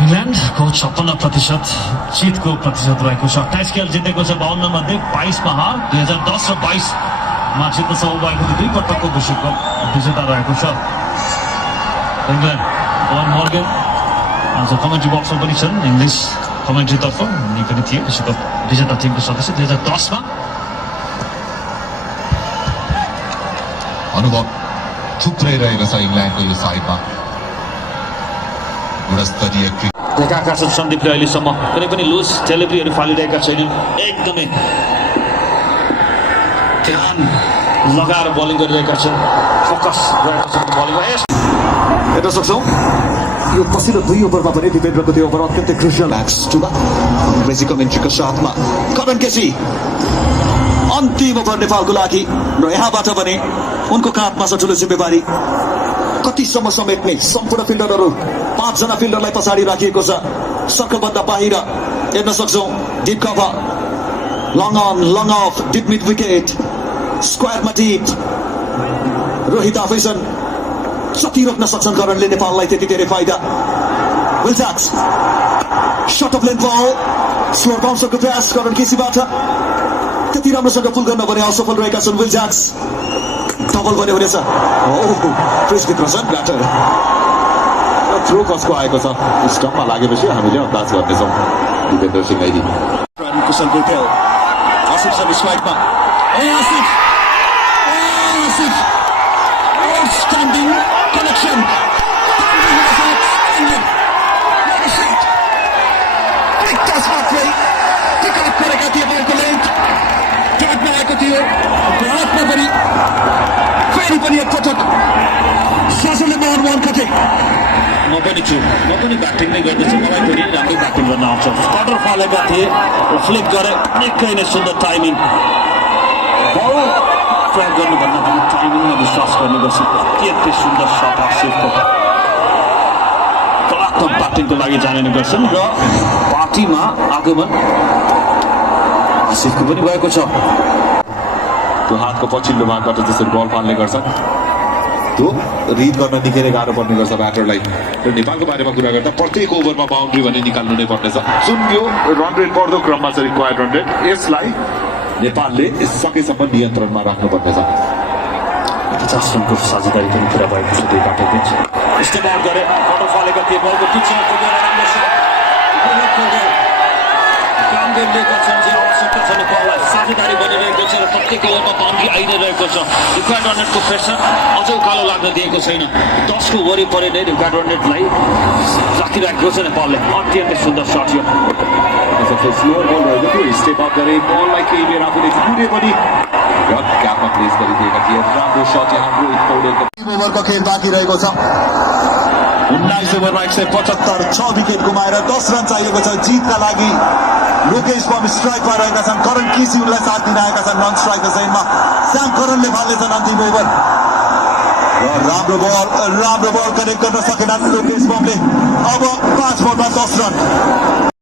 इङ्ल्यान्डको 56% जितको प्रतिशत रहेको छ। 28 खेल जितेको छ, 52 मध्ये 22 मा हार। 2010 र 22 मा जित्न सफल भएको दुई पटकको विश्वकप विजेता रहेको छ इङ्ल्यान्ड। ओवन मर्गन आज कमेन्ट्री बक्समा पनि छन्, इङ्ग्लिस कमेन्ट्रीतर्फ उनी पनि थिए विश्वकप विजेता टिमको सदस्य 2010 मा। अनुभव थुप्रै रहेको छ इङ्ल्यान्डको यो साइडमा। गुणस्तरीय देखाएका छन् सन्दीपले अहिलेसम्म कुनै पनि लुज डेलिभरीहरू फालिरहेका छैनन्। एकदमै ध्यान लगाएर बलिङ गरिरहेका छन्, फोकस रहेको छ बलिङमा। हेर्न सक्छौँ यो पछिल्लो 2 ओभरमा पनि दिपेन्द्रको त्यो ओभर अत्यन्तै क्रुसियल। अङ्ग्रेजी कमेन्ट्रीको साथमा करण केसी अन्तिम ओभर नेपालको लागि र यहाँबाट भने उनको काँधमा छ ठुलो जिम्मेवारी। कतिसम्म समेट्ने सम्पूर्ण फिल्डरहरू 5 जना फिल्डरलाई पछाडि राखिएको छ सर्कलभन्दा बाहिर। हेर्न सक्छौँ deep cover, long on long off, deep mid wicket, स्क्वायरमा डिप। रोहित आफैछन्, जति रोक्न सक्छन् करणले नेपाललाई त्यति धेरै फाइदा। Will Jacks short of length ball, slow बाउन्सरको प्रयास करण केसीबाट त्यति राम्रोसँग पुल गर्न भने असफल रहेका छन् विल ज्याक्स। डबल बन्यो हुनेछ। क्रिजभित्र छन् ब्याटर। थ्रो कसको आएको छ स्टम्पमा लागेपछि हामीले अन्दाज गर्नेछौँ। दिपेन्द्र सिंह आइदी कुशल गुटेल आसिफ छ स्ट्राइकमा। Outstanding connection. टेकअप गरेका थिए, बलको लेन्थ ट्र्याकमा आएको थियो, हातमा पनि फेरि पनि एकपटक शासनले नम्बर 1 कटे। म पनि ब्याटिङ नै गर्दैछु, मलाई पनि राम्रो ब्याटिङ गर्न आउँछ। कटर फालेका थिए र फ्लिप गरे, निकै नै सुन्दर टाइमिङ। बल ट्र्याक गर्नुभन्दा पनि टाइमिङमा विश्वास गर्ने गर्छ। यति सुन्दर सट आसिफको कलात्मक ब्याटिङको लागि जाने गर्छन् र पार्टीमा आगमन आसिफको पनि भएको छ। त्यो हातको पछिल्लो भागबाट जसरी बल फाल्ने गर्छन् त्यो रिड गर्न निकै नै गाह्रो पर्ने गर्छ ब्याटरलाई। र नेपालको बारेमा कुरा गर्दा प्रत्येक ओभरमा बााउन्ड्री भने निकाल्नु नै पर्नेछ। जुन यो रन रेट बढ्दो क्रममा छ रिक्वायर्ड रन रेट, यसलाई नेपालले सकेसम्म नियन्त्रणमा राख्नुपर्नेछ। 50 रनको साझेदारी पनि पुरा भएको छ दुईबाट बिच। स्टेप आउट गरे, कटर फालेका थिए, बलको पिछमा पुगेर राम्रो छ। लिएका छन् जे आवश्यकता छ नेपाललाई। साझेदारी बनिरहेको छ र प्रत्येक ओभरमा बाउन्ड्री आइ नै रहेको छ। रिक्वायर्ड रन रेटको प्रेसर अझै उकालो लाग्न दिएको छैन। 10 को वरिपरि नै रिक्वायर्ड रन रेटलाई राखिरहेको छ नेपालले। अत्यन्तै सुन्दर सट यो। स्लोर बल रहेको थियो, स्टेप अप गरे, बललाई केही बेर आफूले कुनै पनि क्यापमा प्लेस गरिदिएका थिए। राम्रो सट यहाँ रोहित पौडेलको। 3 ओभरको खेल बाँकी रहेको छ। 19 ओभरमा 175, 6 विकेट गुमाएर 10 रन चाहिएको छ जितका लागि। लोकेश बम स्ट्राइकमा रहेका छन्, करण केसी उनलाई साथ दिन आएका छन् नन स्ट्राइक लाइनमा। श्याम करणले फाल्नेछन् अन्तिम ओभर र राम्रो बल कनेक्ट गर्न सकेनन् लोकेश बमले। अब 5 बलमा 10 रन।